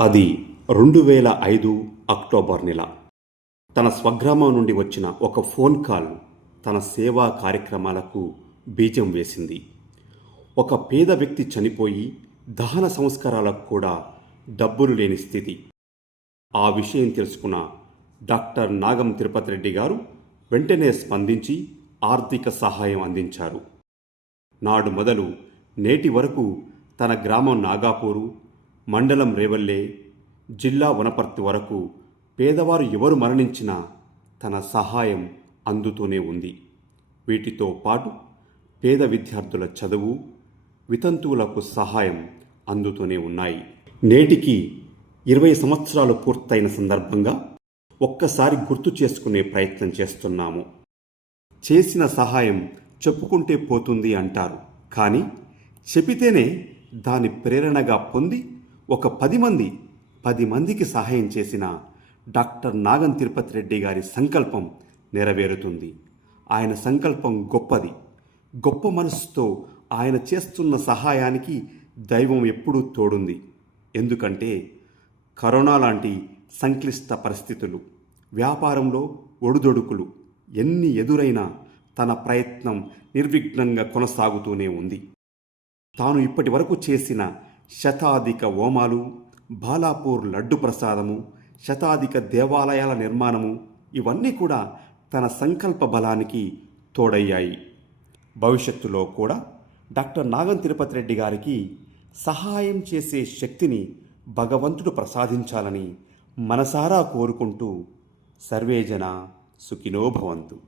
అది రెండు వేల ఐదు అక్టోబర్ నెల. తన స్వగ్రామం నుండి వచ్చిన ఒక ఫోన్ కాల్ తన సేవా కార్యక్రమాలకు బీజం వేసింది. ఒక పేద వ్యక్తి చనిపోయి దహన సంస్కారాలకు కూడా డబ్బులు లేని స్థితి. ఆ విషయం తెలుసుకున్న డాక్టర్ నాగం తిరుపతి రెడ్డి గారు వెంటనే స్పందించి ఆర్థిక సహాయం అందించారు. నాడు మొదలు నేటి వరకు తన గ్రామం నాగాపూరు మండలం రేవల్లే జిల్లా వనపర్తి వరకు పేదవారు ఎవరు మరణించినా తన సహాయం అందుతూనే ఉంది. వీటితో పాటు పేద విద్యార్థుల చదువు వితంతువులకు సహాయం అందుతూనే ఉన్నాయి. నేటికి ఇరవై సంవత్సరాలు పూర్తయిన సందర్భంగా ఒక్కసారి గుర్తు చేసుకునే ప్రయత్నం చేస్తున్నాము. చేసిన సహాయం చెప్పుకుంటే పోతుంది అంటారు. కానీ చెబితేనే దాని ప్రేరణగా పొంది ఒక పది మంది పది మందికి సహాయం చేసిన డాక్టర్ నాగం తిరుపతి రెడ్డి గారి సంకల్పం నెరవేరుతుంది. ఆయన సంకల్పం గొప్పది. గొప్ప మనసుతో ఆయన చేస్తున్న సహాయానికి దైవం ఎప్పుడూ తోడుంది. ఎందుకంటే కరోనా లాంటి సంక్లిష్ట పరిస్థితులు వ్యాపారంలో ఒడుదొడుకులు ఎన్ని ఎదురైనా తన ప్రయత్నం నిర్విఘ్నంగా కొనసాగుతూనే ఉంది. తాను ఇప్పటి వరకు చేసిన శతాధిక హోమాలు బాలాపూర్ లడ్డు ప్రసాదము శతాధిక దేవాలయాల నిర్మాణము ఇవన్నీ కూడా తన సంకల్ప బలానికి తోడయ్యాయి. భవిష్యత్తులో కూడా డాక్టర్ నాగం తిరుపతి రెడ్డి గారికి సహాయం చేసే శక్తిని భగవంతుడు ప్రసాదించాలని మనసారా కోరుకుంటూ సర్వేజన సుఖినోభవంతు